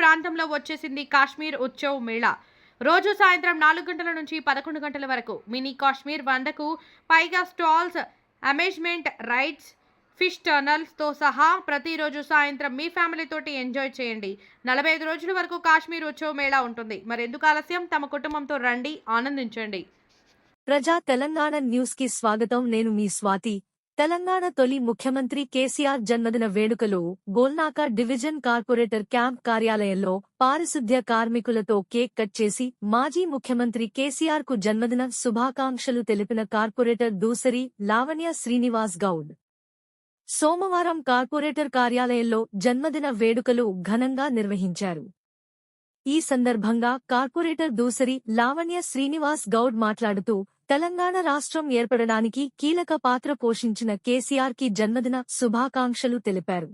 ప్రాంతంలో వచ్చేసింది కాశ్మీర్ ఉత్సవ్ మేళా. రోజు సాయంత్రం నాలుగు గంటల నుంచి పదకొండు గంటల వరకు మినీ కాశ్మీర్ వందకు పైగా స్టాల్స్ అమేజ్మెంట్ రైడ్స్ ఫిష్ టర్నల్స్తో సహా ప్రతిరోజు సాయంత్రం మీ ఫ్యామిలీతోటి ఎంజాయ్ చేయండి. నలభై ఐదు రోజుల వరకు కాశ్మీర్ ఉత్సవ మేళా ఉంటుంది. మరెందుకు ఆలస్యం? తమ కుటుంబంతో రండి ఆనందించండి. ప్రజా తెలంగాణ న్యూస్కి స్వాగతం. నేను మీ స్వాతి. తెలంగాణ తొలి ముఖ్యమంత్రి కేసీఆర్ జన్మదిన వేడుకలు గోల్నాక డివిజన్ కార్పొరేటర్ క్యాంప్ కార్యాలయంలో పారిశుద్ధ్య కార్మికులతో కేక్ కట్ చేసి మాజీ ముఖ్యమంత్రి కేసీఆర్కు జన్మదిన శుభాకాంక్షలు తెలిపిన కార్పొరేటర్ దూసరి లావణ్య శ్రీనివాస్ గౌడ్. సోమవారం కార్పొరేటర్ కార్యాలయంలో జన్మదిన వేడుకలు ఘనంగా నిర్వహించారు. ఈ సందర్భంగా కార్పొరేటర్ దూసరి లావణ్య శ్రీనివాస్ గౌడ్ మాట్లాడుతూ తెలంగాణ రాష్ట్రం ఏర్పడడానికి కీలక పాత్ర పోషించిన కేసీఆర్కి జన్మదిన శుభాకాంక్షలు తెలిపారు.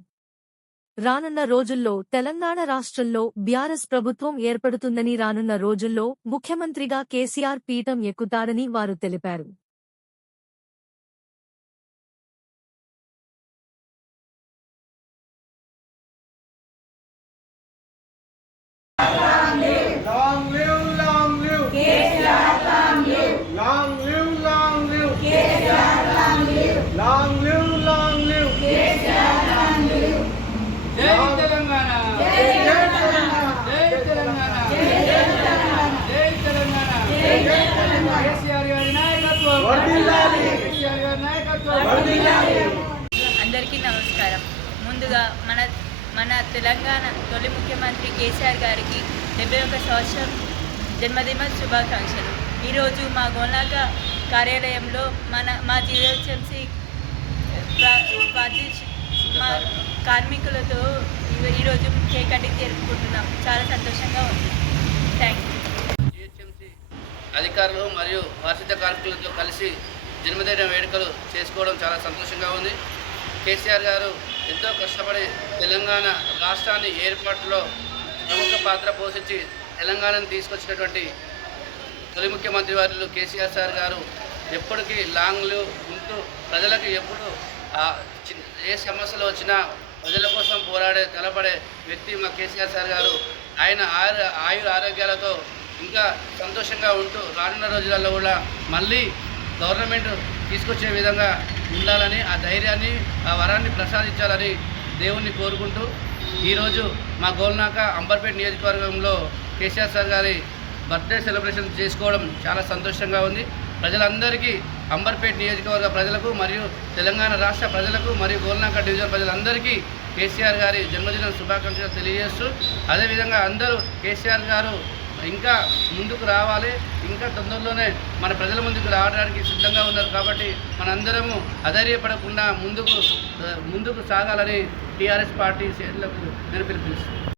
రానున్న రోజుల్లో తెలంగాణ రాష్ట్రంలో బీఆర్ఎస్ ప్రభుత్వం ఏర్పడుతుందని రానున్న రోజుల్లో ముఖ్యమంత్రిగా కేసీఆర్ పీఠం ఎక్కుతారని వారు తెలిపారు. అందరికీ నమస్కారం. ముందుగా మన మన తెలంగాణ తొలి ముఖ్యమంత్రి కేసీఆర్ గారికి డెబ్బై ఒక సంవత్సరం జన్మదిన శుభాకాంక్షలు. ఈరోజు మా గోనాక కార్యాలయంలో మన మా జిహెచ్ఎంసి మా కార్మికులతో ఈ- ఈరోజు కేక్ కటింగ్ జరుపుకుంటున్నాం. చాలా సంతోషంగా ఉంది. అధికారులు మరియు పారిశుద్ధ్య కార్మికులతో కలిసి జన్మదిన వేడుకలు చేసుకోవడం చాలా సంతోషంగా ఉంది. కేసీఆర్ గారు ఎంతో కష్టపడి తెలంగాణ రాష్ట్రాన్ని ఏర్పాటులో ప్రముఖ పాత్ర పోషించి తెలంగాణను తీసుకొచ్చినటువంటి తొలి ముఖ్యమంత్రి వారు కేసీఆర్ సార్ గారు ఎప్పటికీ లాంగ్లు ఉంటూ ప్రజలకు ఎప్పుడు ఏ సమస్యలు వచ్చినా ప్రజల కోసం పోరాడే తలపడే వ్యక్తి మా కేసీఆర్ సార్ గారు. ఆయన ఆయుర ఆరోగ్యాలతో ఇంకా సంతోషంగా ఉంటూ రానున్న రోజులలో కూడా మళ్ళీ గవర్నమెంట్ తీసుకొచ్చే విధంగా ఉండాలని ఆ ధైర్యాన్ని ఆ వరాన్ని ప్రసాదించాలని దేవుణ్ణి కోరుకుంటూ ఈరోజు మా గోల్నాక అంబర్పేట నియోజకవర్గంలో కేసీఆర్ సార్ గారి బర్త్డే సెలబ్రేషన్ చేసుకోవడం చాలా సంతోషంగా ఉంది. ప్రజలందరికీ అంబర్పేట నియోజకవర్గ ప్రజలకు మరియు తెలంగాణ రాష్ట్ర ప్రజలకు మరియు గోల్నాక డివిజన్ ప్రజలందరికీ కేసీఆర్ గారి జన్మదిన శుభాకాంక్షలు తెలియజేస్తూ అదేవిధంగా అందరూ కేసీఆర్ గారు ఇంకా ముందుకు రావాలి. ఇంకా తొందరలోనే మన ప్రజల ముందుకు రావడానికి సిద్ధంగా ఉన్నారు కాబట్టి మనందరము అధైర్యపడకుండా ముందుకు ముందుకు సాగాలని టీఆర్ఎస్ పార్టీ శ్రేణులకు నేను పిలుపునిస్తున్నాను.